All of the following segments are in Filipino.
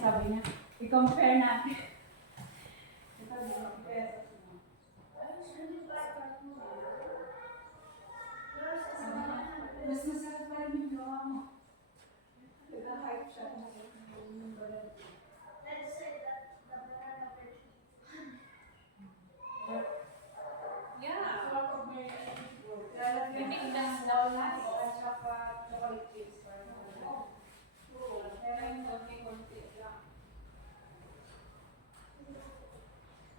sabi niya, i-compare natin. Ito, i-compare. Mas masarap pa rin yung gawa mo. Nag-hype siya. Let's say that the banana version. Yeah. I think that's the walnut at saka chocolate chips. Pero yung konti-konti lang.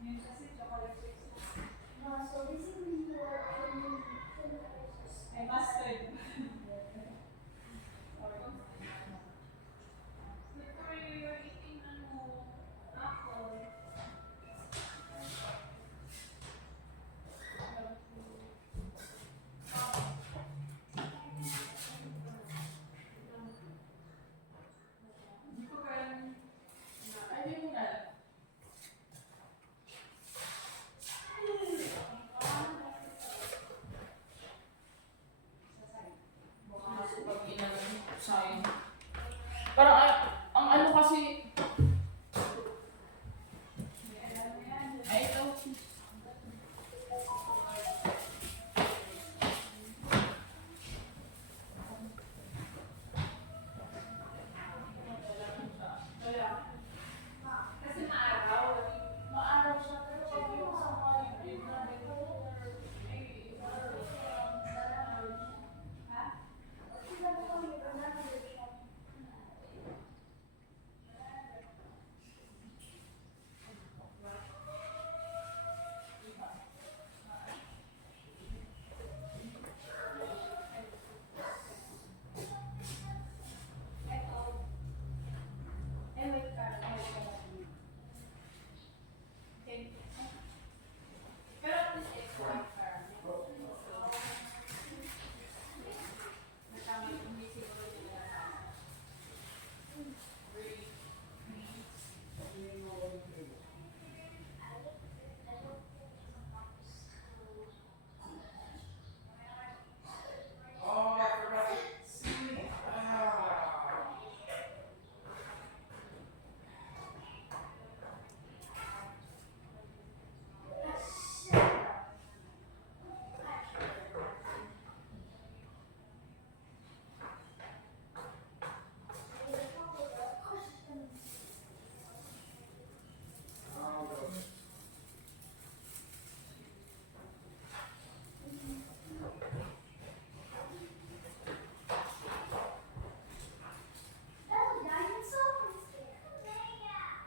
Yun kasi chocolate chips. No, so basically Ay, mustard. you're eating apple. Hindi ko kaya ay, mo na. Sayang. Parang ang ano kasi ay ito. Kasi maaraw. Maaraw siya pero pag yung sa hybrid na Ha? Eh, wait ka. Okay. Pero at least it's one car. Nakamay kung hindi siguro nila. Oh, I forgot. See?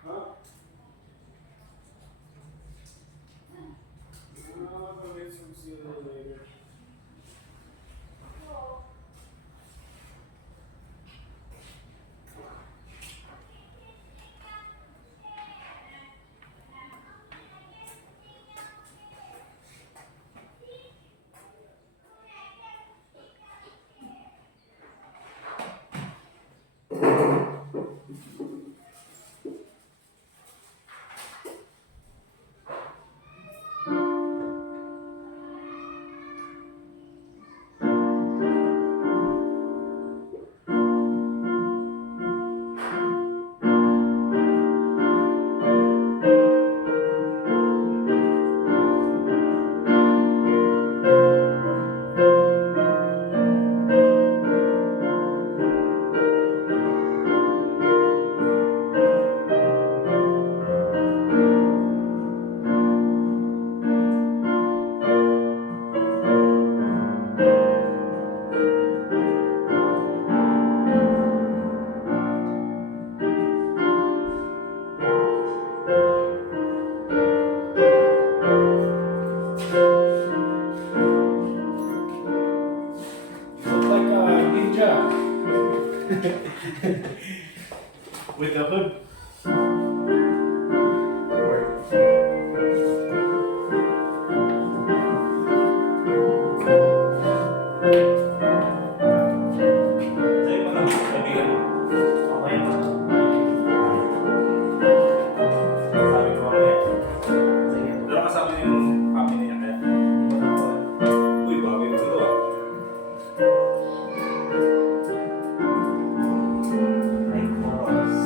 Huh? I'll get some cereal later. Look like a ninja. With the hood. Sa'yo pa lang, kaibigan mo. Okay na. Sabi ko mamaya. Sige. Pero kasama yung family niya kaya. Uy, bagay mo ito ah. Like cross.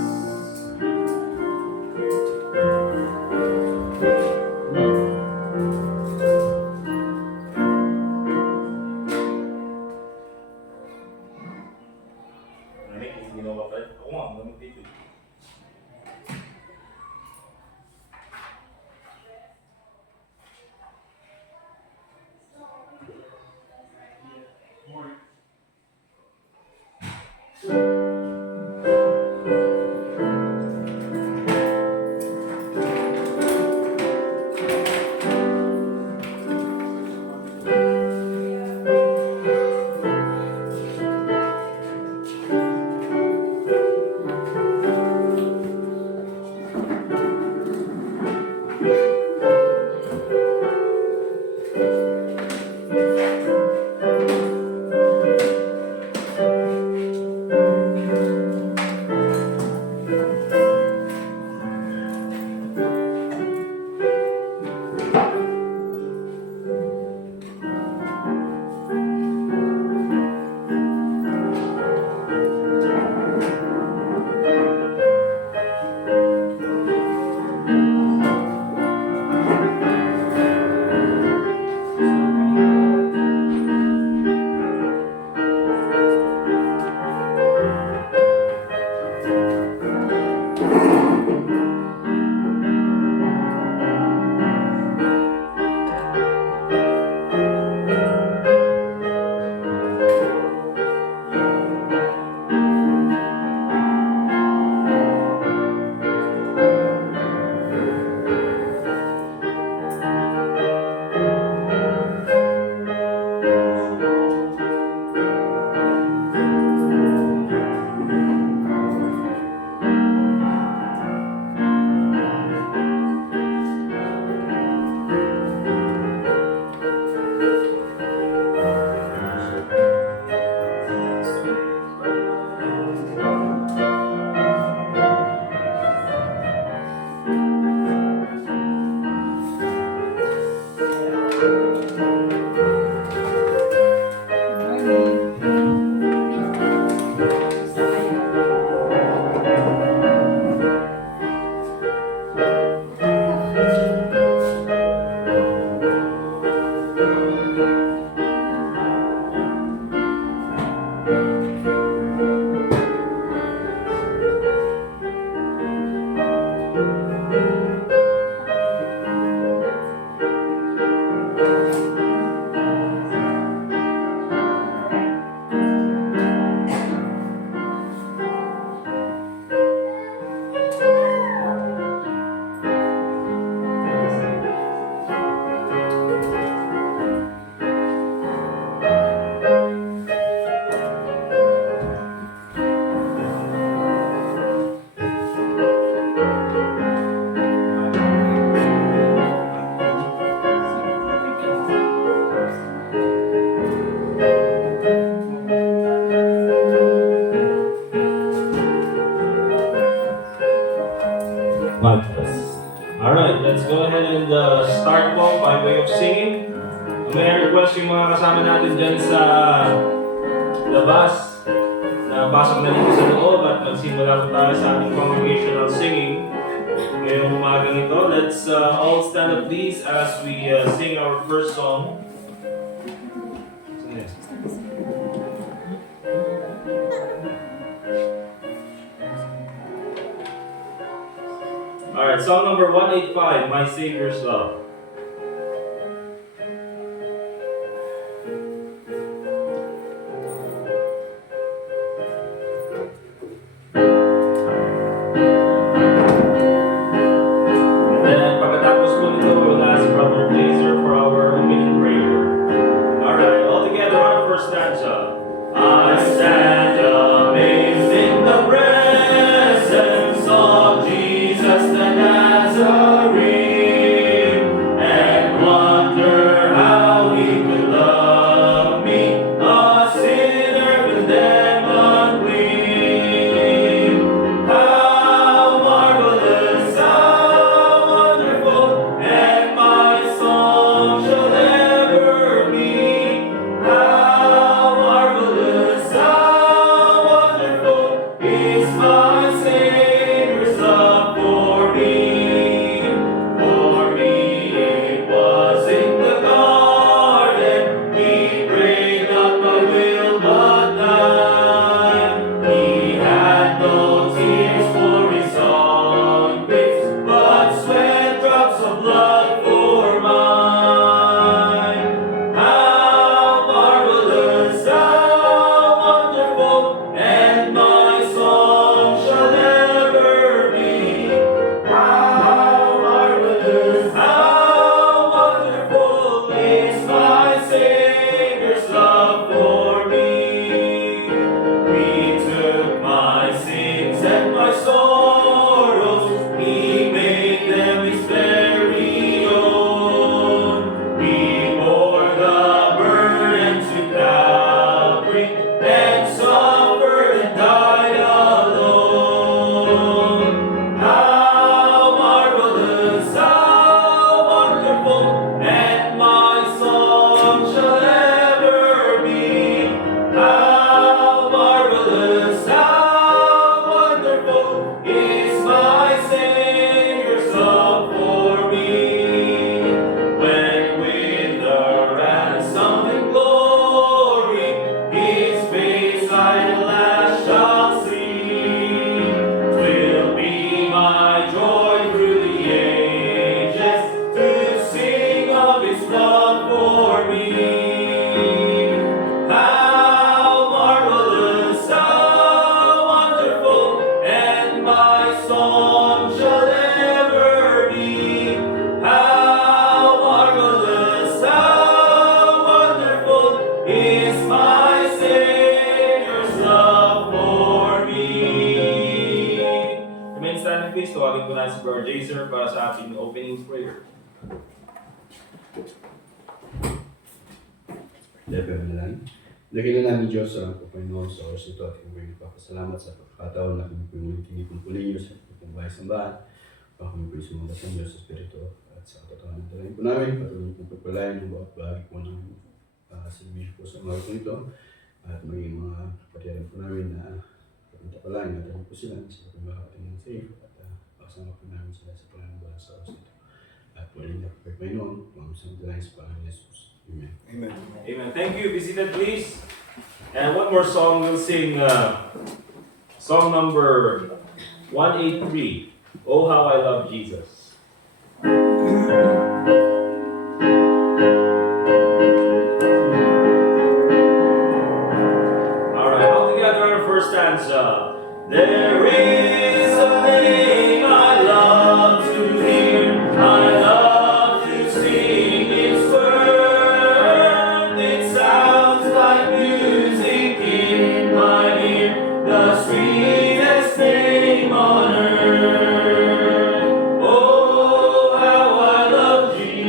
Alright, let's go ahead and start po by way of singing. May I request yung mga kasama natin dyan sa labas na pasok na dito sa loob at magsimula po tayo sa ating congregational singing ngayong umagang ito. Let's all stand up please as we sing our first song. Alright, song number 185, My Savior's Love. And then pagkatapos po nito, we'll ask Brother Blazer for our opening prayer. Alright, all together on the first stanza. I stand amazed in the presence of Jesus the Nazarene, and wonder how he could love me, a sinner condemned unclean. How marvelous, how wonderful, and my song shall ever be. How marvelous, how wonderful is my Savior's love for me. For me it was in the garden, he prayed not my will but thine. He had no tears for his own griefs, but sweat drops of blood for mine. How marvelous, how wonderful, and my song shall ever be. How marvelous, how wonderful is my Savior's love for me. He took my sins and my sorrows, he made them his very own. He bore the burden to Calvary and suffered and died alone. How marvelous, how wonderful, and my song shall ever be. How marvelous, how wonderful is my Savior's love for me. When with the ransom and glory his face I at last shall see, 'twill be my joy through the ages to sing of his love for me. How marvelous, how wonderful, and my song shall ever be. How marvelous, how wonderful is my Savior's love for me. Remain standing please, tawagin ko na si Brother Jazer para sa ating opening prayer. Level na lang. Dakilan namin Diyos sa Panginoon sa oras ito at kami papasalamat sa pagkakataon na kami pinipulin niyo sa itong bahay sambahan. Kami po sumamba sa Diyos sa Espiritu at sa katotohanan na po namin. Patuloy po pagpalayan ng bawat bahagi po ng servisyo po sa mga ito at maging mga kapatiran po namin na pagkakapalayan at po sila sa pagkakating ng safe at pakasama po namin sila sa pananabahan sa oras ito. At po rin na po kay Panginoon, mga samdalayan sa Panginoon Jesus. Amen. Amen. Amen. Thank you. Be seated, please. And one more song. We'll sing song number 183. Oh, how I love Jesus. All right. All together on the first stanza. There is a name I love to hear. I love to sing its word. It sounds like music in my ear, the sweetest name on earth. Oh, how I love Jesus.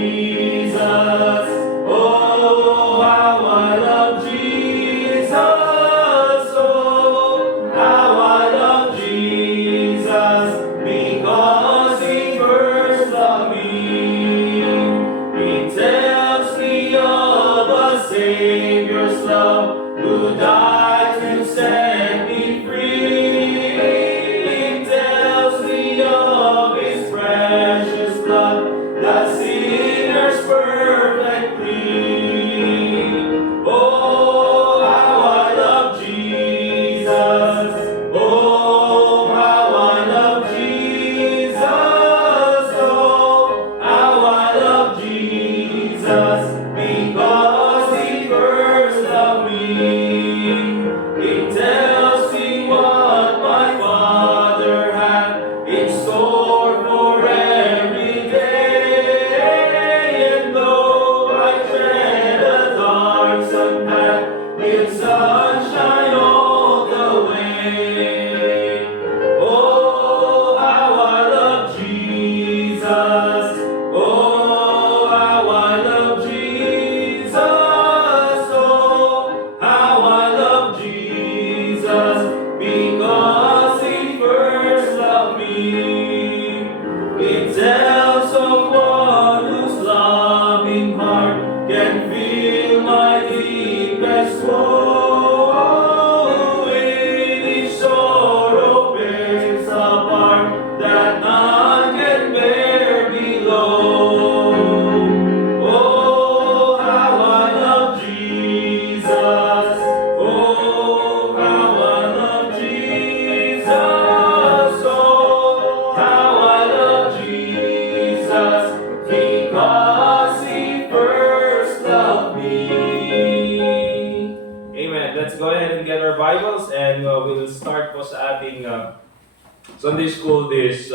Sunday school this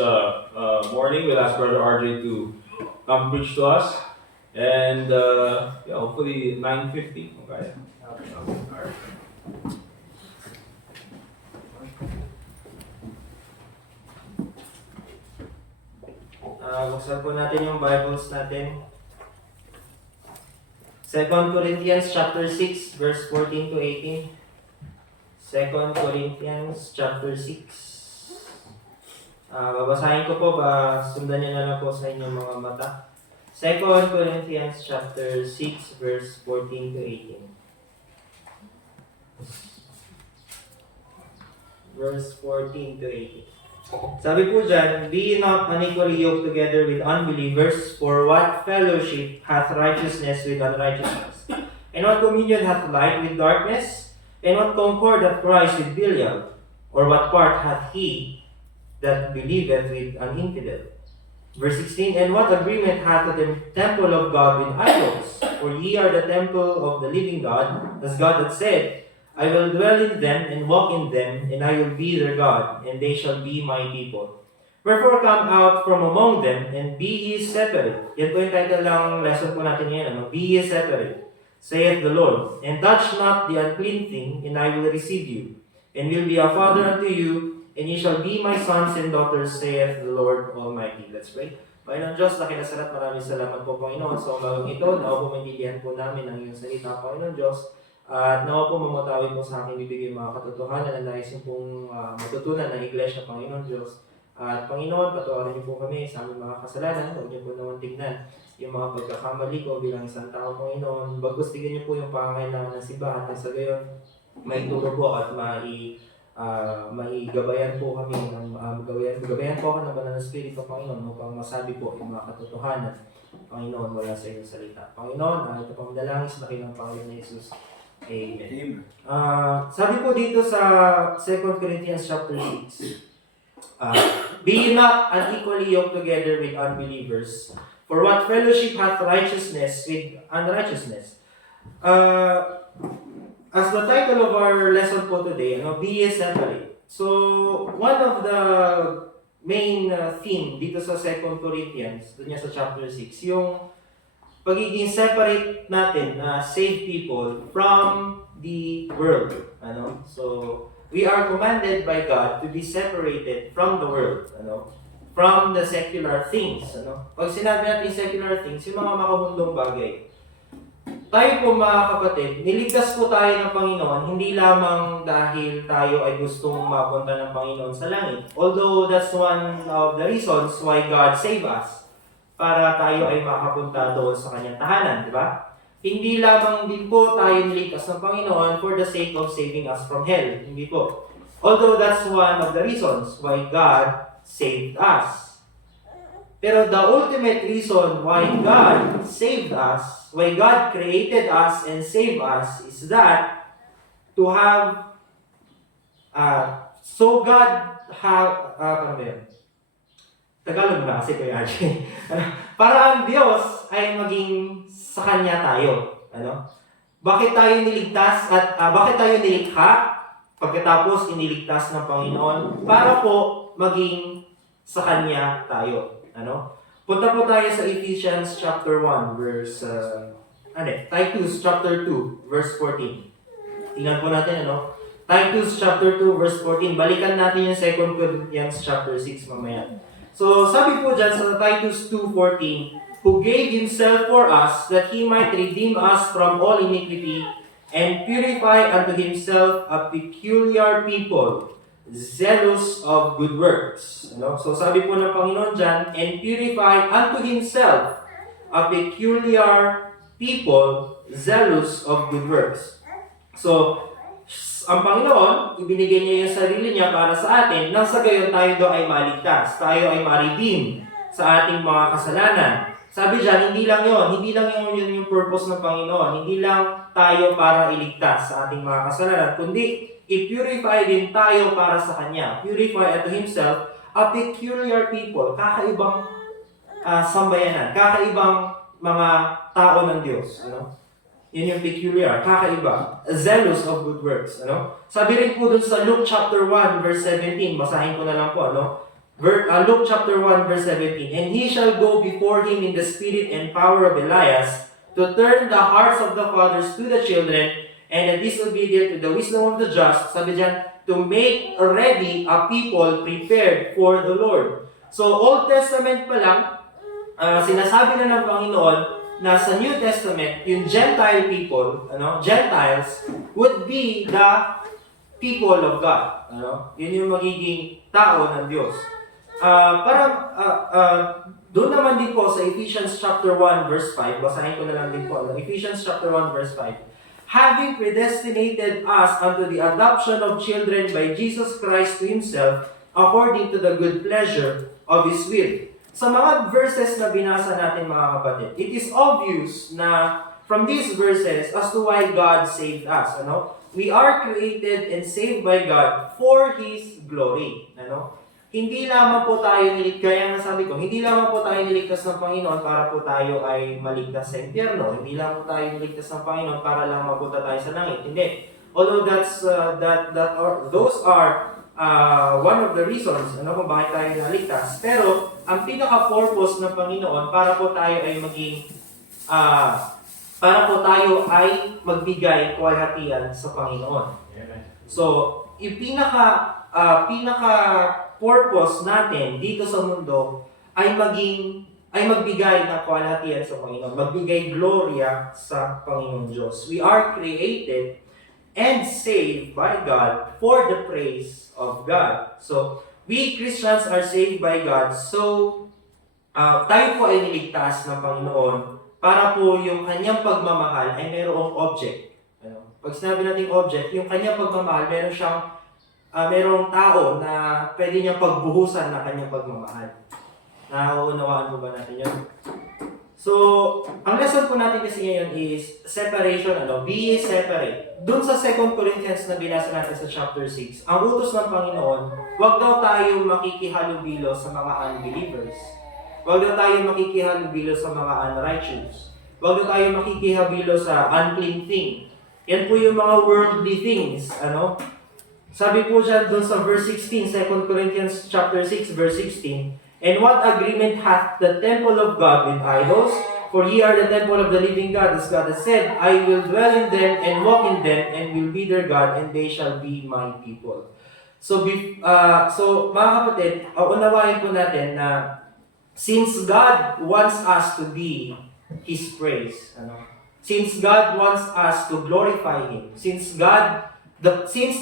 morning. We'll ask Brother RJ to come preach to us. And yeah, hopefully 9:50. Okay. Buksan po natin yung Bibles natin. 2 Corinthians chapter 6 verse 14 to 18. 2 Corinthians chapter 6. Babasahin ko po, sundan niyo na lang po sa inyong mga mata. 2 Corinthians chapter 6 verse 14 to 18. Verse 14 to 18. Sabi po dyan, be not unequally yoked together with unbelievers, for what fellowship hath righteousness with unrighteousness? And what communion hath light with darkness? And what concord hath Christ with Belial? Or what part hath he that believeth with an infidel? Verse 16, and what agreement hath the temple of God with idols? For ye are the temple of the living God, as God hath said, I will dwell in them and walk in them, and I will be their God, and they shall be my people. Wherefore come out from among them, and be ye separate. Yan po yung title ng lesson po natin ngayon, ano? Be ye separate, saith the Lord, and touch not the unclean thing, and I will receive you, and will be a father unto you, and ye shall be my sons and daughters, saith the Lord Almighty. Let's pray. Panginoon Diyos, laki na salat, maraming salamat po, Panginoon, sa umagang ito, na po maintindihan po namin ang iyong salita, Panginoon Diyos. At nawa po mamatawid po sa akin bibigay mga katotohanan na nais pong matutunan ng Iglesia, Panginoon Diyos. At Panginoon, patawarin niyo po kami sa aming mga kasalanan. Huwag niyo po naman tignan yung mga pagkakamali ko bilang isang tao, Panginoon. Baggustigan niyo po yung pangangailangan ng simbahan. At sa gayon, maituro po at maigabayan po kami ng gabayan po ako ng banal na Espiritu, Panginoon, upang masabi po yung mga katotohanan, Panginoon, mula sa iyong salita. Panginoon, ito pang dalangin sa laki ng Panginoon na Jesus. Amen. Sabi po dito sa 2 Corinthians chapter 6, be not unequally yoked together with unbelievers, for what fellowship hath righteousness with unrighteousness? As the title of our lesson po today, be ye separate. So, one of the main theme dito sa 2 Corinthians, doon sa chapter 6, yung pagiging separate natin na save people from the world. So, we are commanded by God to be separated from the world, from the secular things. Pag sinabi natin secular things, yung mga makamundong bagay. Tayo po mga kapatid, niligtas po tayo ng Panginoon, hindi lamang dahil tayo ay gustong mapunta ng Panginoon sa langit. Although that's one of the reasons why God saved us, para tayo ay makapunta doon sa kanyang tahanan, di ba? Hindi lamang din po tayo niligtas ng Panginoon for the sake of saving us from hell. Hindi po. Although that's one of the reasons why God saved us. Pero the ultimate reason why God saved us, why God created us and saved us, is that to have, so God have, paano ba yun? Tagalog ba? Kasi Kuya Archie. Para ang Diyos ay maging sa Kanya tayo. Bakit tayo niligtas at bakit tayo nilikha pagkatapos iniligtas ng Panginoon? Para po maging sa Kanya tayo. Punta po tayo sa Ephesians chapter 1 verse Titus chapter 2 verse 14. Tingnan po natin Titus chapter 2 verse 14. Balikan natin yung 2 Corinthians chapter 6 mamaya. So, sabi po dyan sa Titus 2:14, who gave himself for us that he might redeem us from all iniquity and purify unto himself a peculiar people, zealous of good works. So, sabi po ng Panginoon dyan, and purify unto himself a peculiar people, zealous of good works. So, ang Panginoon, ibinigay niya yung sarili niya para sa atin, nang sa gayon tayo do ay maligtas, tayo ay ma-redeem sa ating mga kasalanan. Sabi dyan, hindi lang yun yung purpose ng Panginoon, hindi lang tayo para iligtas sa ating mga kasalanan, kundi i-purify din tayo para sa Kanya. Purify unto Himself a peculiar people, kakaibang sambayanan, kakaibang mga tao ng Diyos. Yun yung peculiar, kakaiba, zealous of good works. Ano? Sabi rin po dun sa Luke chapter 1 verse 17, basahin ko na lang po. Ano? Luke chapter 1 verse 17, and he shall go before him in the spirit and power of Elias, to turn the hearts of the fathers to the children, and the disobedient to the wisdom of the just. Sabi dyan, to make ready a people prepared for the Lord. So, Old Testament pa lang, sinasabi na ng Panginoon na sa New Testament, yung Gentile people, Gentiles, would be the people of God. Yun yung magiging tao ng Diyos. Doon naman din po sa Ephesians chapter 1 verse 5, basahin ko na lang din po. Ephesians chapter 1 verse 5. Having predestinated us unto the adoption of children by Jesus Christ to Himself, according to the good pleasure of His will. Sa mga verses na binasa natin mga kapatid, it is obvious na from these verses as to why God saved us. We are created and saved by God for His glory. Hindi lamang po tayo niligtas, kaya nga sabi ko, hindi lamang po tayo niligtas ng Panginoon para po tayo ay maligtas sa impyerno. Hindi lang po tayo niligtas ng Panginoon para lang mapunta tayo sa langit. Hindi. Although those are one of the reasons kung bakit tayo naligtas. Pero ang pinaka-purpose ng Panginoon para po tayo ay magbigay kawalhatian sa Panginoon. So, yung pinaka-purpose natin dito sa mundo ay magbigay ng kawalhatian sa Panginoon, magbigay gloria sa Panginoon Diyos. We are created and saved by God for the praise of God. So, we Christians are saved by God. So, tayo po ay niligtas ng Panginoon para po yung kanyang pagmamahal ay mayroong object. Pag sinabi natin object, yung kanyang pagmamahal, mayroong tao na pwede niyang pagbuhusan ng kanyang pagmamahal. Nauunawaan po ba natin yun? So, ang lesson po natin kasi ngayon is separation, be ye separate. Doon sa 2 Corinthians na binasa natin sa chapter 6, ang utos ng Panginoon, huwag daw tayo makikihalubilo sa mga unbelievers. Huwag daw tayo makikihalubilo sa mga unrighteous. Huwag daw tayo makikihalubilo sa unclean thing. Yan po yung mga worldly things, Sabi po dyan doon sa verse 16, 2 Corinthians chapter 6, verse 16, and what agreement hath the temple of God with idols? For ye are the temple of the living God, as God has said, I will dwell in them and walk in them, and will be their God, and they shall be my people. So mga kapatid, unawain po natin na since God wants us to be His praise, since God wants us to glorify Him, since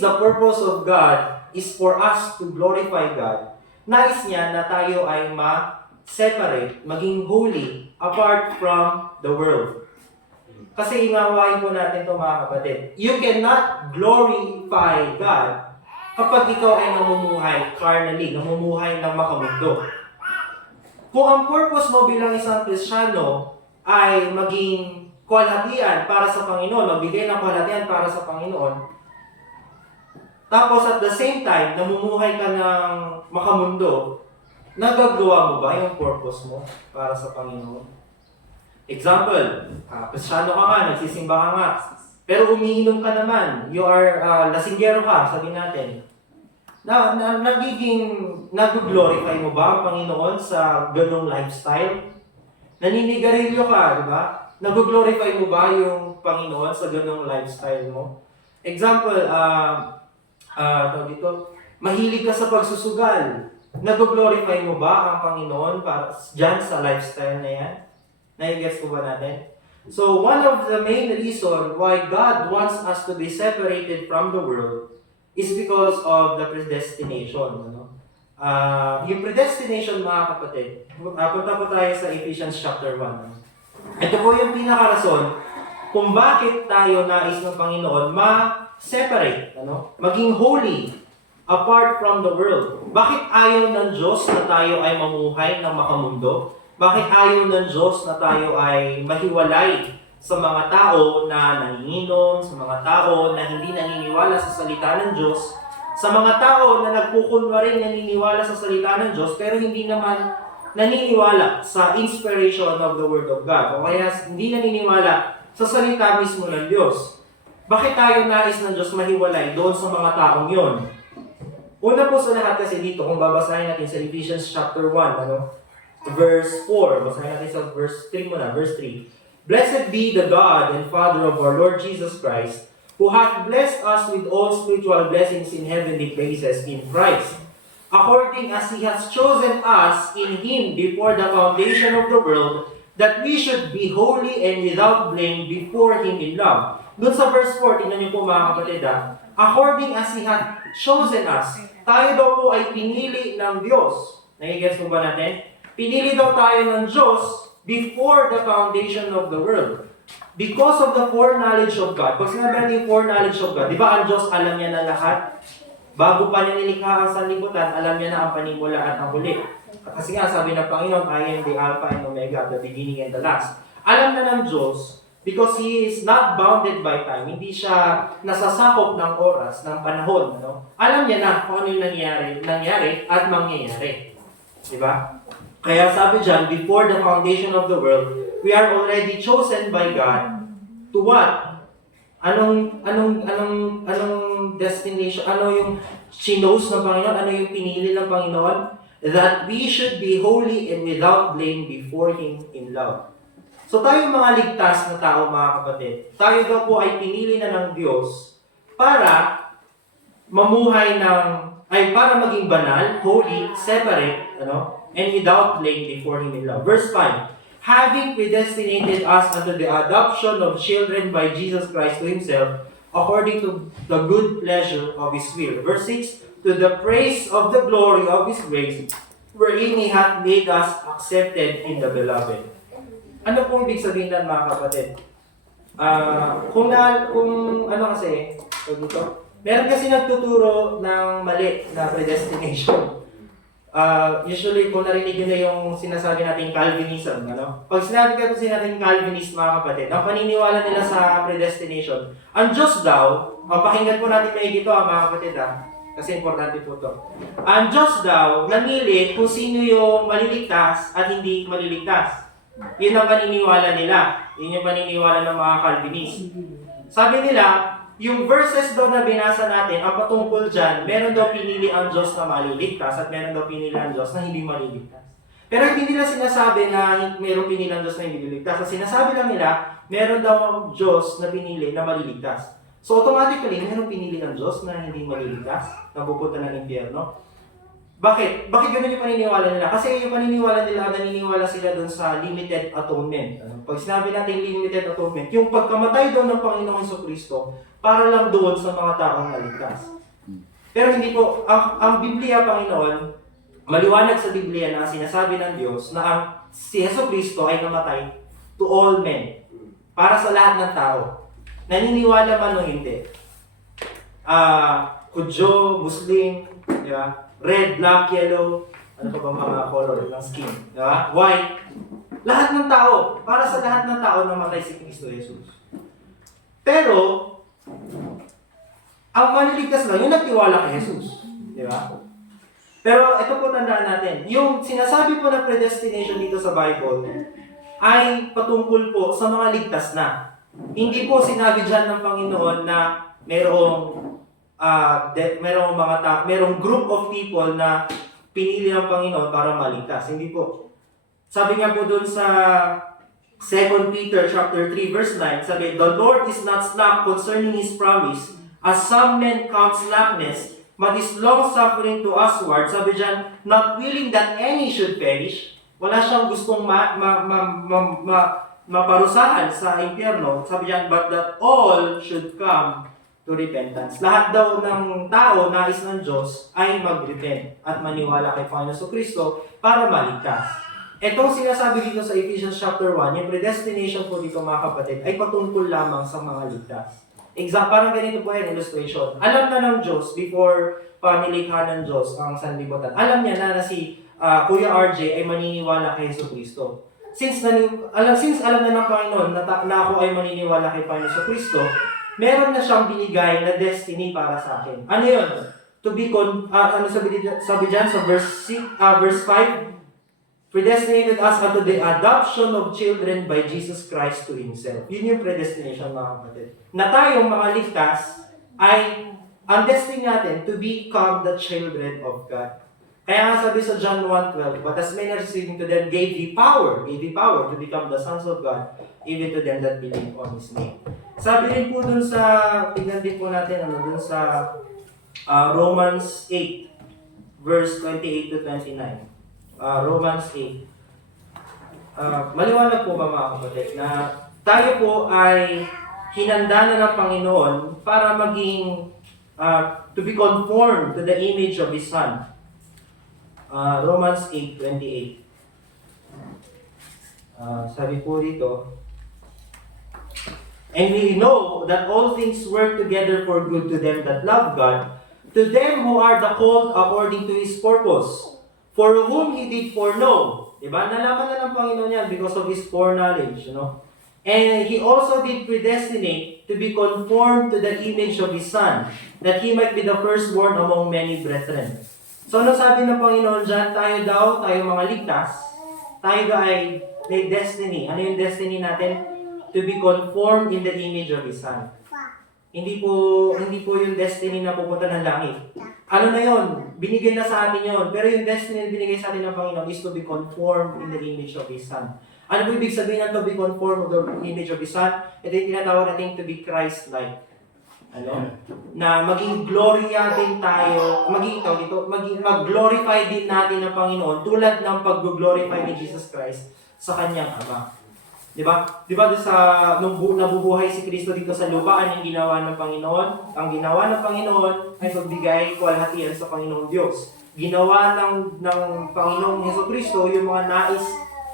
the purpose of God is for us to glorify God, nais niya na tayo ay ma-separate, maging holy, apart from the world. Kasi inawain po natin ito mga kapatid. You cannot glorify God kapag ikaw ay namumuhay carnally, namumuhay ng makamundo. Kung ang purpose mo bilang isang Kristiyano ay maging kawalhatian para sa Panginoon, magbigay ng kawalhatian para sa Panginoon, tapos at the same time, namumuhay ka ng makamundo, nagagawa mo ba yung purpose mo para sa Panginoon? Example, Kristiyano ka nga, nagsisimba ka nga, pero umiinom ka naman, you are lasinggero ka, sabi natin. Nag-glorify mo ba ang Panginoon sa ganong lifestyle? Naninigarilyo ka, di ba? Nag-glorify mo ba yung Panginoon sa ganong lifestyle mo? Example, mahilig ka sa pagsusugal. Nag-glorify mo ba ang Panginoon para dyan sa lifestyle na yan? Nai-gets ko ba natin? So, one of the main reason why God wants us to be separated from the world is because of the predestination. Yung predestination, mga kapatid, punta po tayo sa Ephesians chapter 1. Ito po yung pinakarason kung bakit tayo nais ng Panginoon separate, maging holy, apart from the world. Bakit ayaw ng Diyos na tayo ay mamuhay ng makamundo? Bakit ayaw ng Diyos na tayo ay mahiwalay sa mga tao na nanginginom, sa mga tao na hindi naniniwala sa salita ng Diyos, sa mga tao na nagkukunwaring naniniwala sa salita ng Diyos, pero hindi naman naniniwala sa inspiration of the Word of God, o kaya hindi naniniwala sa salita mismo ng Diyos. Bakit tayo nais ng Diyos mahiwalay doon sa mga taong yon? Una po sa lahat kasi dito, kung babasahin natin sa Ephesians chapter 1, verse 4, basahin natin sa verse 3 muna, verse 3. Blessed be the God and Father of our Lord Jesus Christ, who hath blessed us with all spiritual blessings in heavenly places in Christ, according as He has chosen us in Him before the foundation of the world, that we should be holy and without blame before Him in love. Doon sa verse 4, tingnan niyo po mga kapatid, according as He hath chosen us, tayo daw po ay pinili ng Diyos. Nagigets po ba natin? Pinili daw tayo ng Diyos before the foundation of the world. Because of the foreknowledge of God. Pag sinabi natin foreknowledge of God, di ba ang Diyos alam niya na lahat? Bago pa niya nilikha ang sanlibutan, alam niya na ang panimula at ang huli. Kasi nga, sabi ng Panginoon, I am the Alpha and Omega, the beginning and the last. Alam na ng Diyos, because He is not bounded by time. Hindi siya nasasakop ng oras, ng panahon. No? Alam niya na kung ano yung nangyari at mangyayari. Di ba? Kaya sabi dyan, before the foundation of the world, we are already chosen by God to what? Anong destination? Ano yung chinos ng Panginoon? Ano yung pinili ng Panginoon? That we should be holy and without blame before Him in love. So tayo mga ligtas na tao, mga kapatid, tayo daw po ay pinili na ng Diyos para para maging banal, holy, separate, and without blame before Him in love. Verse 5, having predestinated us unto the adoption of children by Jesus Christ to Himself, according to the good pleasure of His will. Verse 6, to the praise of the glory of His grace, wherein He hath made us accepted in the beloved. Ano pong ibig sabihin ng mga kapatid? Meron kasi nagtuturo ng mali na predestination. Usually, kung narinig nyo na yung sinasabi natin Calvinism, Pag sinabi kasi natin Calvinist, mga kapatid, ang paniniwala nila sa predestination, ang Diyos daw, pakinggan po natin may ito, mga kapatid, kasi importante po ito. Ang Diyos daw, namili kung sino yung maliligtas at hindi maliligtas. Yun ang paniniwala nila. Yun yung paniniwala ng mga Calvinist. Sabi nila, yung verses daw na binasa natin, ang patungkol dyan, meron daw pinili ang Diyos na maliligtas at meron daw pinili ang Diyos na hindi maliligtas. Pero hindi nila sinasabi na meron pinili ang Diyos na hindi maliligtas. Ang sinasabi lang nila, meron daw ang Diyos na pinili na maliligtas. So automatically, meron pinili ng Diyos na hindi maliligtas, na pupunta ng impyerno. Bakit? Bakit ganun yung paniniwala nila? Kasi yung paniniwala nila, naniniwala sila doon sa limited atonement. Pag sinabi natin limited atonement, yung pagkamatay doon ng Panginoong Jesucristo, para lang doon sa mga taong maligtas. Pero hindi po, ang Biblia, Panginoon, maliwanag sa Biblia na sinasabi ng Diyos na si Jesucristo ay namatay to all men, para sa lahat ng tao. Naniniwala man o hindi. Kudyo, Muslim, di ba? Red, black, yellow, ano pa ba mga color ng skin, di ba? White. Lahat ng tao, para sa lahat ng tao namatay si Kristo Jesus. Pero, ang maliligtas lang, yung nagtiwala kay Jesus. Di ba? Pero ito po tandaan natin, yung sinasabi po na predestination dito sa Bible ay patungkol po sa mga ligtas na. Hindi po sinabi dyan ng Panginoon na merong group of people na pinili ng Panginoon para maligtas. Hindi po. Sabi nga po dun sa 2 Peter chapter 3 verse 9, sabi, the Lord is not slack concerning His promise, as some men count slackness, but is long-suffering to usward. Sabi dyan, not willing that any should perish. Wala siyang gustong maparusahan sa impyerno. Sabi dyan, but that all should come to repentance. Lahat daw ng tao, nais ng Diyos, ay mag-repent at maniwala kay Panginoon Kristo para maligtas. Itong sinasabi dito sa Ephesians chapter 1, yung predestination po dito mga kapatid, ay patungkol lamang sa mga ligtas. Parang ganito po yung illustration. Alam na ng Diyos, before panilikha ng Diyos ang sanlibutan, alam niya na si Kuya RJ ay maniniwala kay Jesucristo. Since alam na ng Panginoon na ako ay maniniwala kay Panginoon Jesucristo, meron na siyang binigay na destiny para sa akin. Ano yun? Sabi dyan sa verse 5, predestinated us unto the adoption of children by Jesus Christ to Himself. Yun yung predestination, mga kapatid. Na tayong mga ligtas ay ang destiny natin to become the children of God. Kaya nga sabi sa John 1:12, but as many as receiving to them gave the power to become the sons of God, even to them that believe on His name. Sabi rin po dun sa, tignan din po natin, dun sa Romans 8, verse 28 to 29. Romans 8. Maliwanag po ba mga kapatid na tayo po ay hinanda na ng Panginoon para maging to be conformed to the image of His Son. Romans 8:28. Sabi po dito, and we know that all things work together for good to them that love God, to them who are the called according to His purpose, for whom He did foreknow. Diba? Nalaman na ng Panginoon yan because of His foreknowledge, you know? And He also did predestinate to be conformed to the image of His Son, that He might be the firstborn among many brethren. So ano sabi ng Panginoon dyan? Tayo mga ligtas, tayo ay may destiny. Ano yung destiny natin? To be conformed in the image of His Son. Hindi po yung destiny na pupunta ng langit. Ano na yon? Binigay na sa atin yon. Pero yung destiny na binigay sa atin ng Panginoon is to be conformed in the image of His Son. Ano po ibig sabihin na to be conformed to the image of His Son? Ito yung tinatawag natin to be Christ-like. Ano? Na maging gloria din tayo, mag-glorify din natin ng Panginoon tulad ng pag-glorify ni Jesus Christ sa Kanyang Ama. Diba? Diba nung nabubuhay si Kristo dito sa lupa, anong ginawa ng Panginoon? Ang ginawa ng Panginoon ay pagbigay kalahatian sa Panginoong Diyos. Ginawa ng Panginoong Jesucristo yung mga nais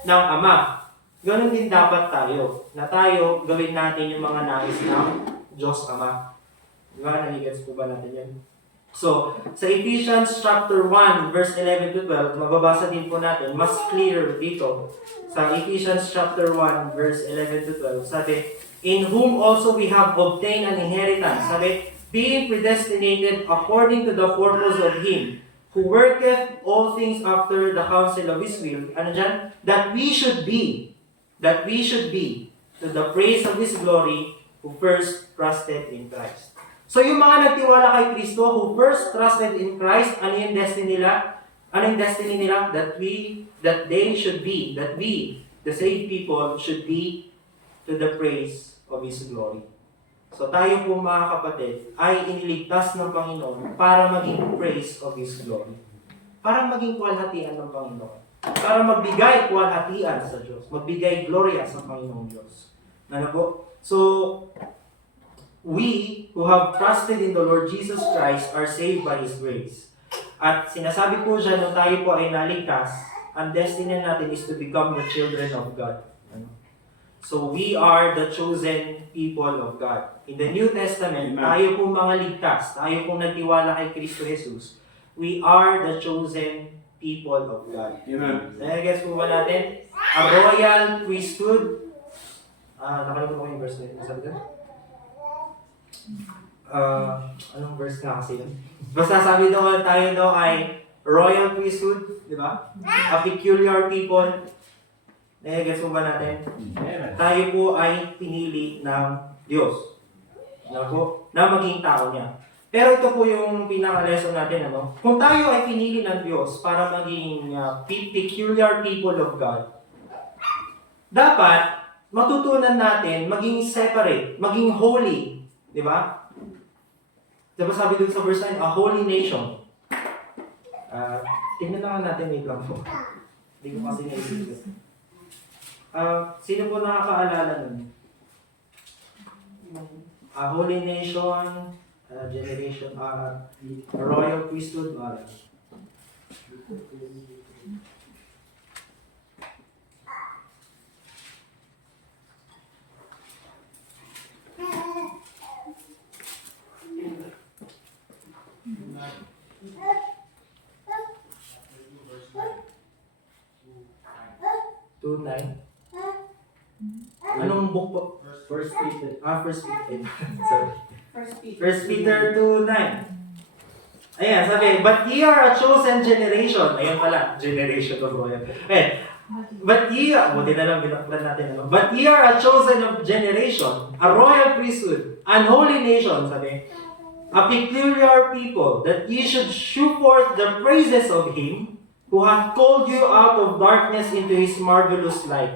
ng Ama. Ganon din dapat tayo, na tayo gawin natin yung mga nais ng Diyos Ama. Diba? Nagigets po ba natin yan? So, sa Ephesians chapter 1, verse 11 to 12, mababasa din po natin, mas clear dito. Sa Ephesians chapter 1, verse 11 to 12, sabi, in whom also we have obtained an inheritance. Sabi, being predestinated according to the purpose of Him, who worketh all things after the counsel of His will. Ano dyan? That we should be, to the praise of His glory, who first trusted in Christ. So yung mga nagtiwala kay Kristo, who first trusted in Christ, ano yung destiny nila? Ano yung destiny nila? That we, the saved people, should be to the praise of His glory. So tayo po mga kapatid, ay iniligtas ng Panginoon para maging praise of His glory. Para maging kuwalhatian ng Panginoon. Para magbigay kuwalhatian sa Diyos. Magbigay gloria sa Panginoong Diyos. Ano po? So, we who have trusted in the Lord Jesus Christ are saved by His grace. At sinasabi po dyan, nung tayo po ay naligtas, ang destiny natin is to become the children of God. So we are the chosen people of God. In the New Testament, tayo po mga ligtas, tayo po nagtiwala kay Kristo Jesus. We are the chosen people of God. Amen. Nag-guess po ba natin? A royal priesthood. Nakalimutan ko yung verse na yun. Sabi doon? Anong verse nga kasi yun? Basta sabi doon tayo daw ay royal priesthood, di ba? A peculiar people. Gets mo ba natin? Tayo po ay pinili ng Diyos. Na maging tao niya. Pero ito po yung pinaka-lesson natin. Ano? Kung tayo ay pinili ng Diyos para maging peculiar people of God, dapat matutunan natin maging separate, maging holy. Di ba? Diba sabi dun sa verse 9, a holy nation. Tingnan naman natin, wait lang po. Hindi ko kasi naisip. Sino po nakakaalala nun? A holy nation, generation, a royal priesthood, Anong book po? First Peter. First Peter. Sorry. First Peter 2:9. Ayan, sabi, but ye are a chosen generation. Ayan pala, generation of royal. Ayan, But ye are, buti na lang binaklan natin, ano? But ye are a chosen of generation, a royal priesthood, an holy nation, sabi, a peculiar people, that ye should shew forth the praises of Him who hath called you out of darkness into His marvelous light.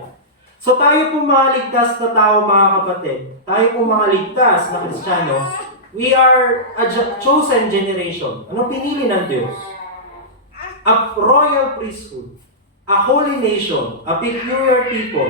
So tayo po mga ligtas na tao, mga kapatid, tayo po mga ligtas na Kristiyano, we are a chosen generation. Anong pinili ng Diyos? A royal priesthood, a holy nation, a peculiar people,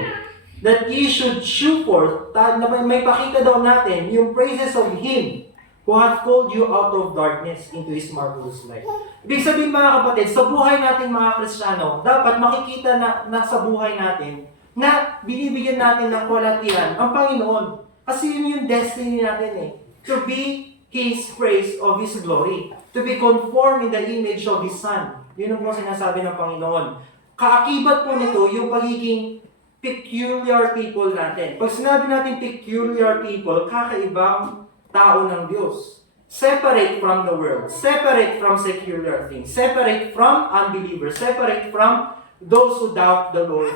that ye should shew forth, na may pakita daw natin yung praises of Him who hath called you out of darkness into His marvelous light. Ibig sabihin mga kapatid, sa buhay natin mga Kristiyano, dapat makikita na sa buhay natin na binibigyan natin ng kwalitian ang Panginoon. Kasi yun yung destiny natin eh. To be His praise of His glory. To be conformed in the image of His Son. Yun ang po sinasabi ng Panginoon. Kaakibat po nito yung pagiging peculiar people natin. Pag sinabi natin peculiar people, kakaibang tao ng Diyos. Separate from the world. Separate from secular things. Separate from unbelievers. Separate from those who doubt the Lord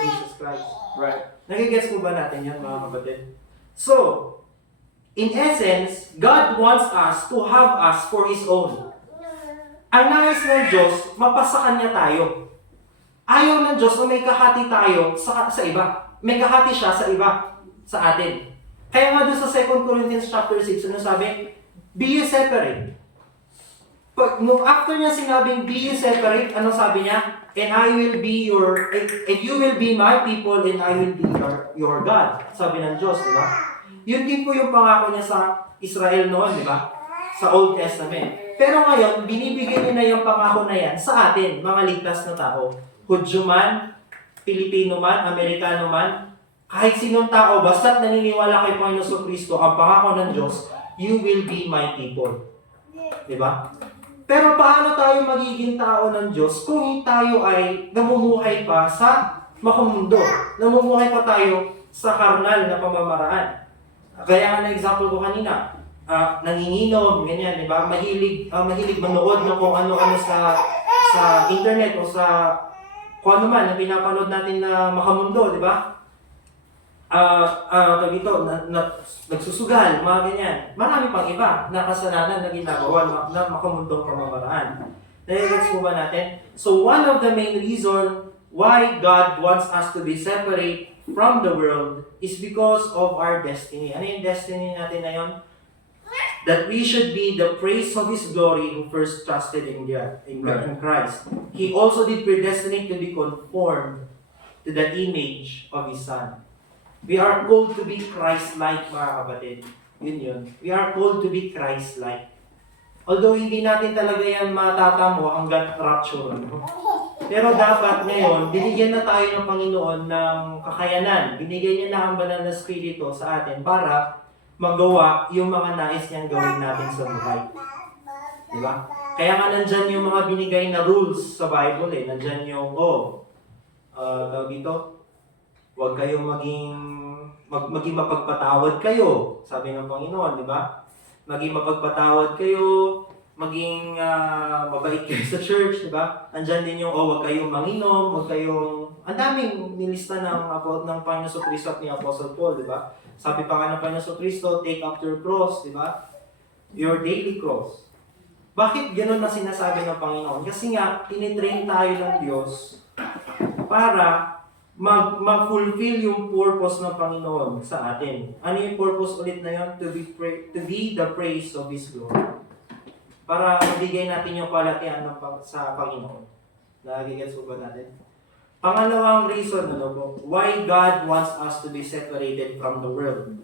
Jesus Christ. Right. Nagigets mo ba natin yan, mga kapatid? So, in essence, God wants us to have us for His own. Ang nais ng Diyos, mapasa Kanya tayo. Ayaw ng Diyos na may kahati tayo sa iba. May kahati siya sa iba, sa atin. Kaya nga doon sa 2 Corinthians chapter 6, ano sabi? Be ye separate. Nung after niya sinabing, be ye separate, ano sabi niya? And you will be my people, and I will be your God. Sabi ng Diyos, di ba? Yun din po yung pangako niya sa Israel noon, di ba? Sa Old Testament. Pero ngayon, binibigyan niya na yung pangako na yan sa atin, mga ligtas na tao. Hudyo man, Pilipino man, Amerikano man, kahit sinong tao, basta't naniniwala kay Panginoon Kristo, ang pangako ng Diyos, you will be my people. Diba? Pero paano tayo magiging tao ng Diyos kung tayo ay namumuhay pa sa makamundo? Namumuhay pa tayo sa karnal na pamamaraan. Kaya nga na-example ko kanina, nanginginom, ganyan, di ba? Mahilig manood ng kung ano-ano sa internet o sa kung ano man na pinapanood natin na makamundo, di ba? Nagsusugal, mga ganyan. Marami pang iba na kasalanan na ginagawa na makamundong pamamaraan. Nagigets po ba natin? So one of the main reason why God wants us to be separate from the world is because of our destiny. Ano yung destiny natin na yun? That we should be the praise of His glory who first trusted in Christ. He also did predestinate to be conformed to the image of His Son. We are called to be Christ-like, mga kapatid. Yun. We are called to be Christ-like. Although hindi natin talaga yan matatamo hanggang rapture. Pero dapat ngayon, binigyan na tayo ng Panginoon ng kakayanan. Binigyan niya na ang banal na Espiritu sa atin para magawa yung mga nais niyang gawin natin sa buhay. Diba? Kaya nga nandyan yung mga binigay na rules sa Bible eh. Nandyan yung, huwag kayong maging mapagpatawad kayo. Sabi ng Panginoon, di ba? Maging mapagpatawad kayo, maging mabait kayo sa church, di ba? Andyan din yung, huwag kayong manginom, huwag kayong, ang daming nilista ng Panginoon Kristo at ni Apostle Paul, di ba? Sabi pa nga ng Panginoon Kristo, take up your cross, di ba? Your daily cross. Bakit ganun na sinasabi ng Panginoon? Kasi nga, tinitrain tayo ng Diyos para mag-fulfill yung purpose ng Panginoon sa atin. Ano yung purpose ulit na yun? To be the praise of His glory. Para mabigay natin yung kalatian sa Panginoon. Nagigets po ba natin? Pangalawang reason, why God wants us to be separated from the world.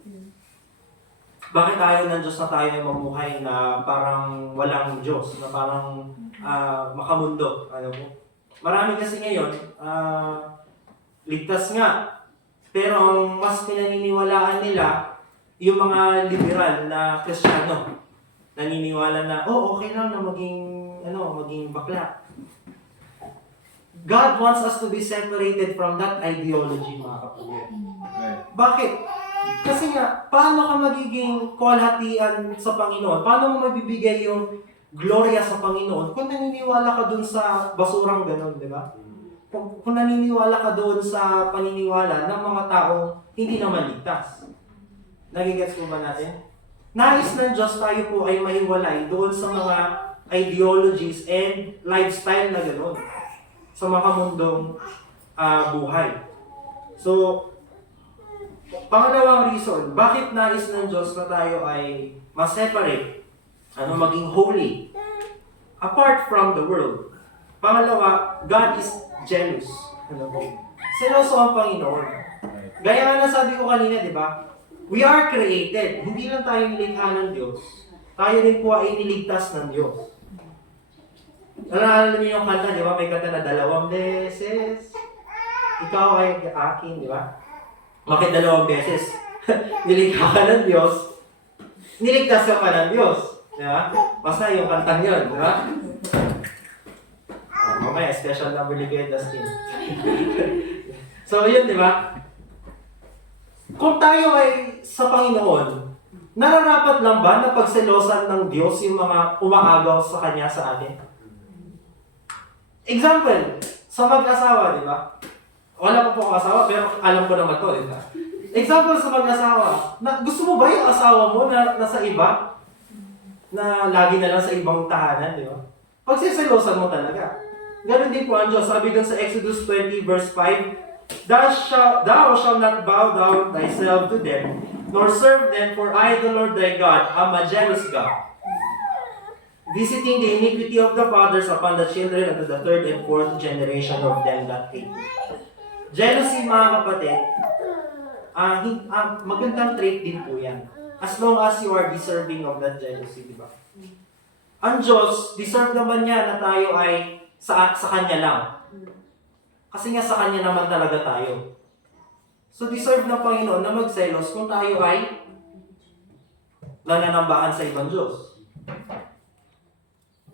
Bakit ayaw ng Diyos na tayo ay mamuhay na parang walang Diyos, na parang makamundo? Marami kasi ngayon, ligtas nga. Pero ang mas pinaniniwalaan nila, yung mga liberal na Kristiyano, naniniwala na, okay lang na maging bakla. God wants us to be separated from that ideology, mga kapatid. Bakit? Kasi nga, paano ka magiging kalahatian sa Panginoon? Paano mo mabibigay yung gloria sa Panginoon kung naniniwala ka dun sa basurang ganun, di ba? kung naniniwala ka doon sa paniniwala ng mga taong hindi naman ligtas. Nagigets po ba natin? Nais ng Diyos tayo po ay mahiwalay doon sa mga ideologies and lifestyle na gano'n sa makamundong buhay. So, pangalawang reason, bakit nais ng Diyos na tayo ay ma-separate, maging holy, apart from the world. Pangalawa, God is jealous. Seloso ang Panginoon. Gaya nga na sabi ko kanina, di ba? We are created. Hindi lang tayo nilikha ng Diyos. Tayo rin po ay niligtas ng Diyos. Naalala niyo yung kanta, di ba? May kanta na 2 beses. Ikaw ay akin, di ba? Bakit 2 beses? Nilikha ka ng Diyos. Niligtas ka pa ng Diyos. Di ba? Basta yung kantang yun, di ba? Mamaya, special number ni Kuya Dustin. So, yun, di ba? Kung tayo ay sa Panginoon, nararapat lang ba na pagselosan ng Diyos yung mga umaagaw sa Kanya sa atin? Example, sa mag-asawa, di ba? Wala pa po akong asawa, pero alam ko naman to, di ba? Example sa mag-asawa, gusto mo ba yung asawa mo na nasa iba? Na lagi na lang sa ibang tahanan, di ba? Pagsiselosan mo talaga. Ganun din po ang Diyos. Sabi dun sa Exodus 20 verse 5, Thou shalt not bow down thyself to them, nor serve them, for I, the Lord thy God, am a jealous God, visiting the iniquity of the fathers upon the children unto the 3rd and 4th generation of them that hate me. Jealousy, mga kapatid, magandang trait din po yan. As long as you are deserving of that jealousy, di ba? Ang Diyos, deserve naman niya na tayo ay sa Kanya lang. Kasi nga sa Kanya naman talaga tayo. So deserve ng Panginoon na magselos kung tayo ay nananambahan sa ibang Diyos.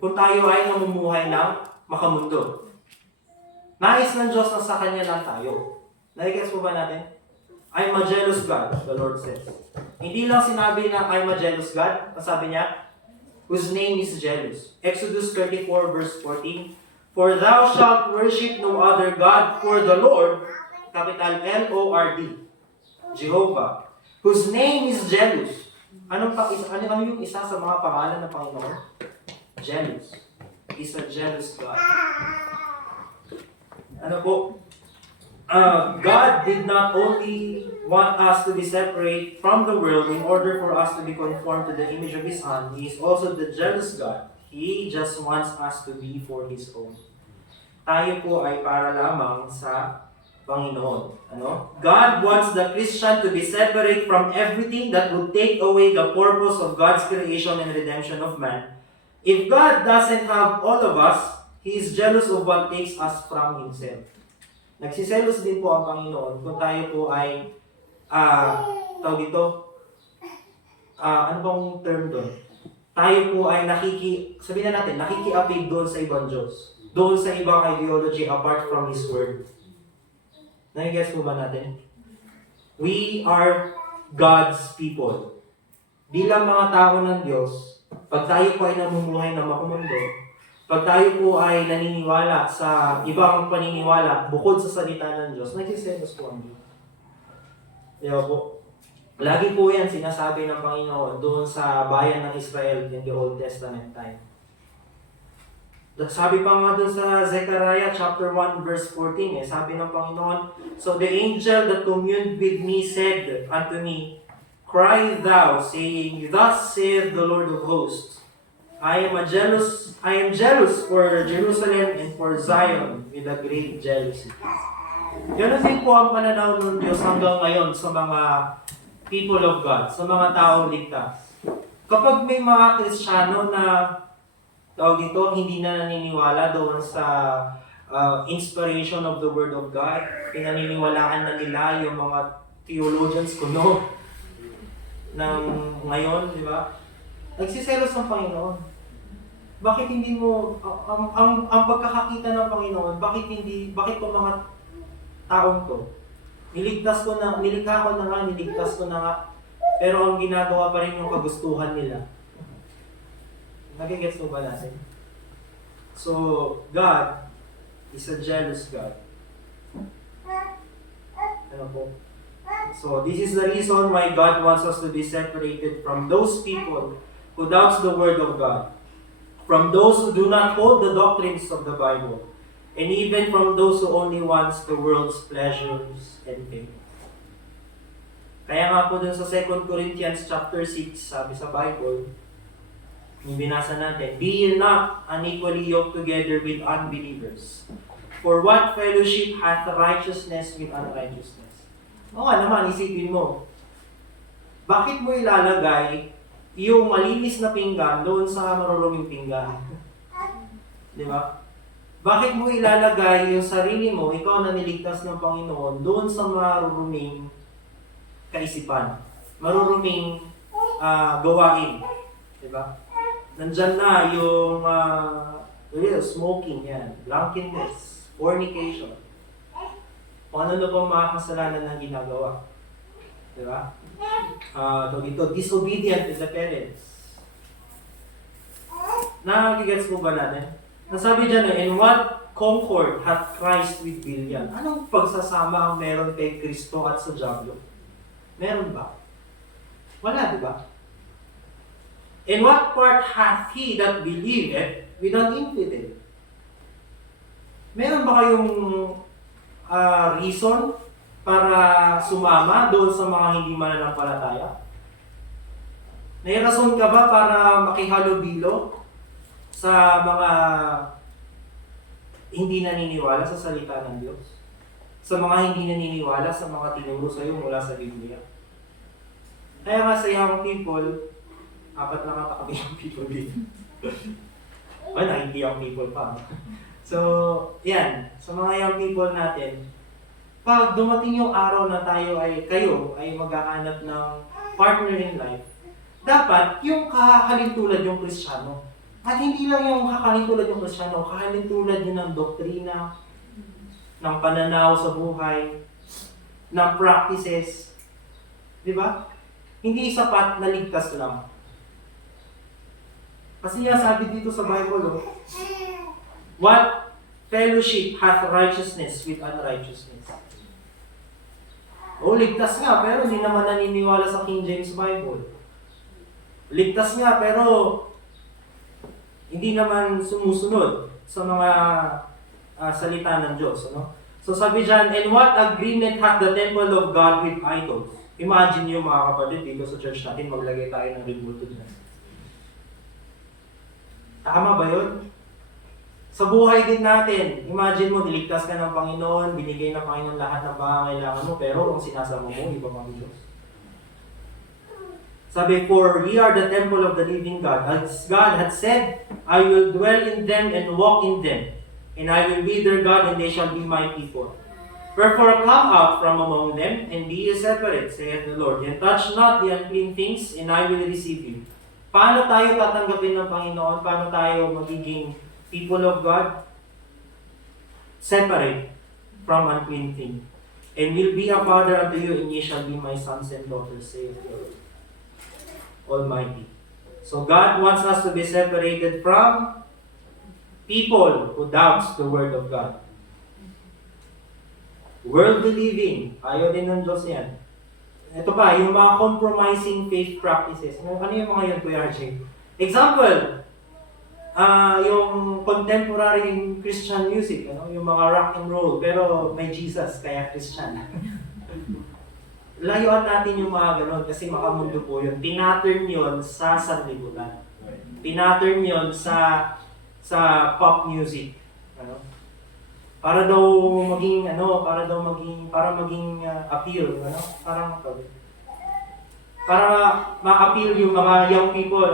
Kung tayo ay namumuhay ng makamundo. Nais ng Diyos na sa Kanya lang tayo. Nagigets po ba natin? I'm a jealous God, the Lord says. Hindi lang sinabi na I'm a jealous God. Sabi niya, whose name is jealous. Exodus 34 verse 14. For thou shalt worship no other God, for the Lord, capital L-O-R-D, Jehovah, whose name is jealous. Ano yung isa sa mga pangalan ng Panginoon? Jealous. He's a jealous God. God did not only want us to be separate from the world in order for us to be conformed to the image of His Son. He is also the jealous God. He just wants us to be for His own. Tayo po ay para lamang sa Panginoon. God wants the Christian to be separate from everything that would take away the purpose of God's creation and redemption of man. If God doesn't have all of us, He is jealous of what takes us from Himself. Nagsiselos din po ang Panginoon kung tayo po ay ano bang term doon? Tayo po ay sabihin na natin, nakikiapig doon sa ibang Diyos. Doon sa ibang ideology apart from His Word. Nagigets po ba natin? We are God's people. Bilang mga tao ng Diyos, pag tayo po ay namumuhay na makumundo, pag tayo po ay naniniwala sa ibang paniniwala bukod sa salita ng Diyos, nagsiselos po ang Diyos. Diba po? Lagi po yan sinasabi ng Panginoon doon sa bayan ng Israel in the Old Testament time. Sabi pa nga doon sa Zechariah chapter 1 verse 14, sabi ng Panginoon, So the angel that communed with me said unto me, Cry thou, saying, Thus saith the Lord of hosts, I am jealous for Jerusalem and for Zion with a great jealousy. Ganun din po ang pananaw ng Diyos hanggang ngayon sa mga people of God, sa mga taong ligtas. Kapag may mga Kristiyano na hindi na naniniwala doon sa inspiration of the Word of God, pinaniniwalaan na nila yung mga theologians kuno ng ngayon, di ba? Nagsiselos ng Panginoon. Bakit hindi mo, ang pagkakakita ng Panginoon, bakit itong mga taong to? Niligtas ko na nga, pero ang ginagawa pa rin yung kagustuhan nila. Nagigets mo ba natin? So, God is a jealous God. Ano po? So, this is the reason why God wants us to be separated from those people who doubts the Word of God, from those who do not hold the doctrines of the Bible, and even from those who only wants the world's pleasures and fame. Kaya nga po dun sa 2 Corinthians chapter 6, sabi sa Bible, yung binasa natin, "Be ye not unequally yoked together with unbelievers. For what fellowship hath righteousness with unrighteousness?" O nga naman, isipin mo, bakit mo ilalagay yung malinis na pinggan doon sa maruruming pinggan? Di ba? Bakit mo ilalagay yung sarili mo, ikaw na niligtas ng Panginoon, doon sa maruruming kaisipan, maruruming gawain? Di ba? Nandyan na yung smoking yan, drunkenness, fornication. Kung ano na pa mga kasalanan ng ginagawa. Di ba? Disobedient to the parents. Nakakigets mo ba natin? Nasabi dyan, "In what concord hath Christ with Belial?" Anong pagsasama ang meron kay Kristo at sa Diablo? Meron ba? Wala, di ba? "In what part hath he that believeth with an infidel?" Meron ba kayong reason para sumama doon sa mga hindi mananampalataya? May rason ka ba para makihalubilo sa mga hindi naniniwala sa salita ng Diyos? Sa mga hindi naniniwala sa mga tinuro sa iyo mula sa Biblia? Kaya nga sa young people, apat na katabi yung people dito. Ay, hindi young people pa. So, yan. Sa mga young people natin, pag dumating yung araw na kayo ay maghahanap ng partner in life, dapat yung kahalintulad yung Kristiyano. At hindi lang yung kahalintulad yung Kristiyano, kahalintulad yun ng doktrina, ng pananaw sa buhay, ng practices. Di ba? Hindi sapat na ligtas lang. Kasi nga sabi dito sa Bible, "What fellowship hath righteousness with unrighteousness?" Ligtas nga, pero hindi naman naniniwala sa King James Bible. Ligtas nga, pero hindi naman sumusunod sa mga salita ng Diyos. Ano? So sabi dyan, "And what agreement hath the temple of God with idols?" Imagine nyo mga kapatid, dito sa church natin, maglagay tayo ng rebulto dyan. Tama ba yun? Sa buhay din natin, imagine mo, niligtas ka ng Panginoon, binigay ng Panginoon lahat ng pangangailangan mo, pero kung sinasama mo, iba pang Diyos. Sabi, "For ye are the temple of the living God. As God hath said, I will dwell in them and walk in them, and I will be their God, and they shall be my people. Wherefore come out from among them, and be ye separate, saith the Lord, and touch not the unclean things, and I will receive you." Paano tayo tatanggapin ng Panginoon? Paano tayo magiging people of God? Separate from unclean things. "And will be a father unto you, and ye shall be my sons and daughters, saith the Lord Almighty." So God wants us to be separated from people who doubts the Word of God. Worldly living, ayaw din ng Diyos yan. Ito pa, yung mga compromising faith practices. Ano yung mga yun, Kuya RJ? Example, yung contemporary Christian music, yung mga rock and roll, pero may Jesus, kaya Christian. Layuan natin yung mga ganon kasi makamundo po yun. Pinattern yun sa sanlibutan. Pinattern yun sa pop music. Para daw maging appeal, para ma-appeal yung mga young people,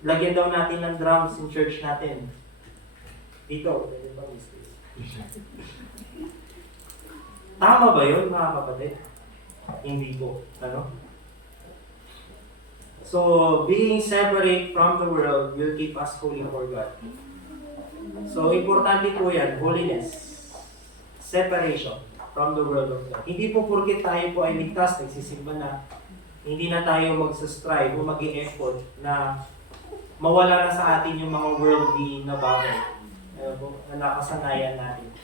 lagyan daw natin ng drums in church natin. Dito, tama ba yun, mga kapatid? Hindi po, So, being separate from the world will keep us holy for God. So, importante po yan, holiness, separation from the world of God. Hindi po porket tayo po ay ligtas, nagsisimba na, hindi na tayo magsastrive o mag-i-effort na mawala na sa atin yung mga worldly na bagay na nakasanayan natin.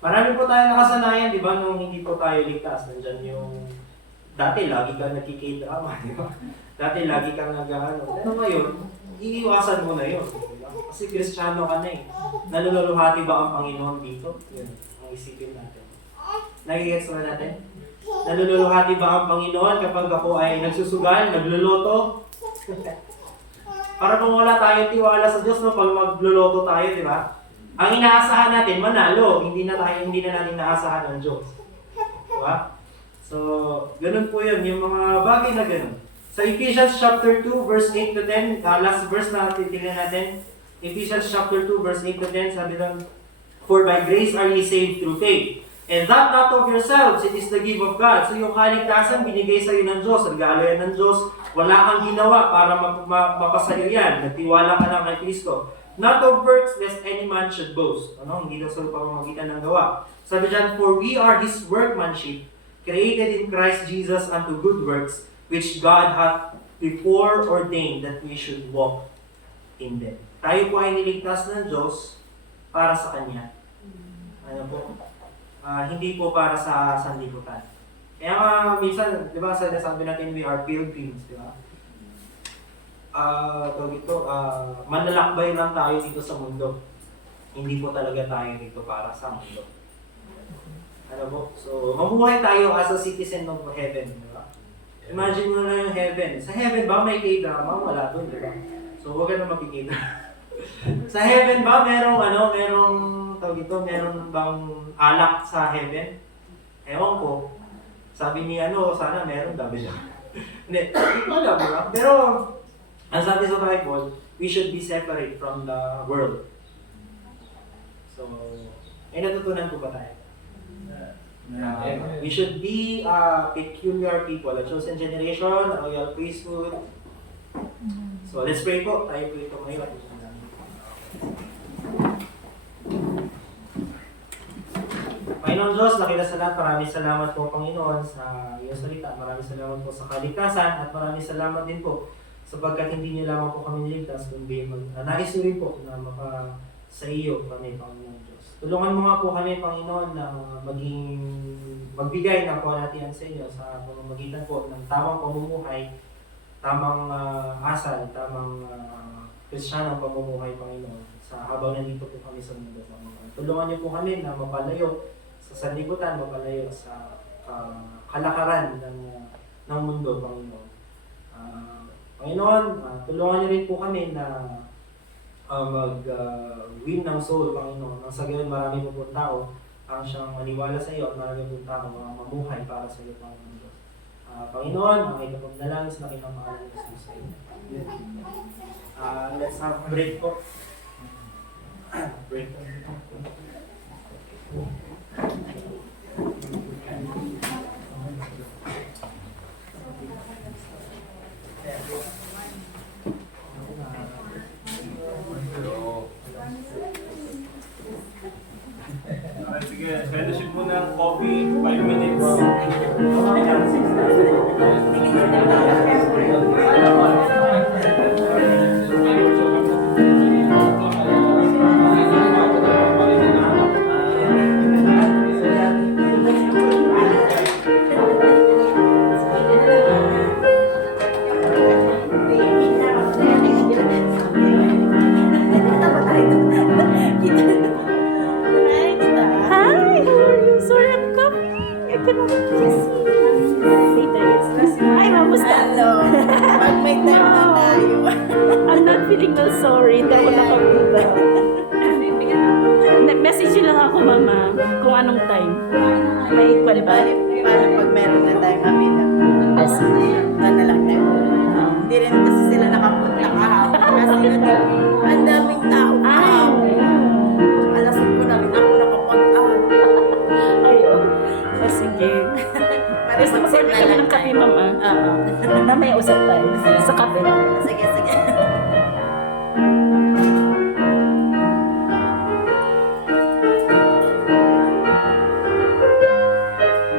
Marami po tayo nakasanayan, di ba, nung hindi po tayo ligtas. Nandyan yung, dati lagi kang nagkikay-drama, di ba? Dati lagi kang nag-ano. Pero ngayon, iiwasan mo na yun. Di ba? Kasi Kristiyano ka na eh. Nalululuhati ba ang Panginoon dito? Yun, ang isipin natin. Nagigets ba natin? Nalululuhati ba ang Panginoon kapag ako ay nagsusugal, nagluluto? Para kung wala tayong tiwala sa Diyos, no, pag magluluto tayo, di ba? Ang inaasahan natin, manalo. Hindi na natin inaasahan ng Diyos. Di ba? So, ganun po yun, yung mga bagay na ganun. Sa Ephesians chapter 2, verse 8 to 10, last verse na titignan natin, Ephesians chapter 2, verse 8 to 10, sabi lang, "For by grace are ye saved through faith, and that not of yourselves, it is the gift of God." So yung kaligtasan, binigay sa iyo ng Diyos, regalo yan ng Diyos, wala kang ginawa para mapasayo yan, nagtiwala ka lang kay Kristo. "Not of works, lest any man should boast." Ano? Hindi daw sa pamamagitan ng gawa. Sabi dyan, "For we are His workmanship, created in Christ Jesus unto good works, which God hath before ordained that we should walk in them." Tayo po ay niligtas ng Diyos para sa Kanya. Ano po? Hindi po para sa sanlibutan. Kaya nga, minsan, di ba, sabi natin, we are pilgrims, di ba? Manlalakbay lang tayo dito sa mundo. Hindi po talaga tayo dito para sa mundo. Ano po? So, mamuhay tayo as a citizen of heaven, di ba? Imagine mo na yung heaven. Sa heaven ba may K-drama? Wala doon, di ba? So, huwag ka na makikita. Sa heaven ba, merong bang alak sa heaven? Ewan ko. Sabi ni sana meron, dami lang. Hindi, wala ba? Pero, ang sabi sa Bible, we should be separate from the world. So, natutunan ko ba tayo? We should be a peculiar people, a chosen generation, a royal priesthood. So, let's pray po. Tayo po ito ngayon. Panginoon Diyos, nakila sa lahat, maraming salamat po Panginoon sa iyong salita. Maraming salamat po sa kaligtasan at maraming salamat din po sapagkat hindi niyo lamang po kami niligtas, kundi nais rin po na sa iyo kami, Panginoon Diyos. Tulungan mo nga po kami, Panginoon, na magbigay ng kawanatian sa inyo sa pamamagitan po ng tamang pamumuhay, tamang asal, tamang Kristiyanong pamumuhay, Panginoon, sa habang nandito po kami sa mundo, Panginoon. Tulungan niyo po kami na mapalayo sa sanlibutan, mapalayo sa kalakaran ng mundo, Panginoon. Panginoon, tulungan niyo rin po kami na mag-win ng soul, Panginoon. Nang sa gayon, marami po pong tao ang siyang maniwala sa iyo at marami pong tao ang mamuhay para sa iyo, Panginoon Diyos. Panginoon, ang ito pong dalangin sa kinamahalan ng Jesus sa iyo. Let's have a break po. Break. Sige, fellowship mo ng coffee, 5 minutes. Hi, how are you? Sorry, I'm coming. I cannot kiss you. Later, yes. Hi, mamusta? Hello. Pag may time na tayo. I'm not feeling well sorry. Hindi ako nakapunta. Message nyo lang ako, mama, kung anong time. May equal ba? Paano pag meron na tayong available? Yes. Doon na lang tayo. Hindi rin kasi sila nakapunta kahapon. Kasi ang daming tao. Alasin ko na rin ako Ay, sige. Gusto mo serve kami ng kape, mama? Oo. Mamaya usap tayo sa kape. Sige, sige.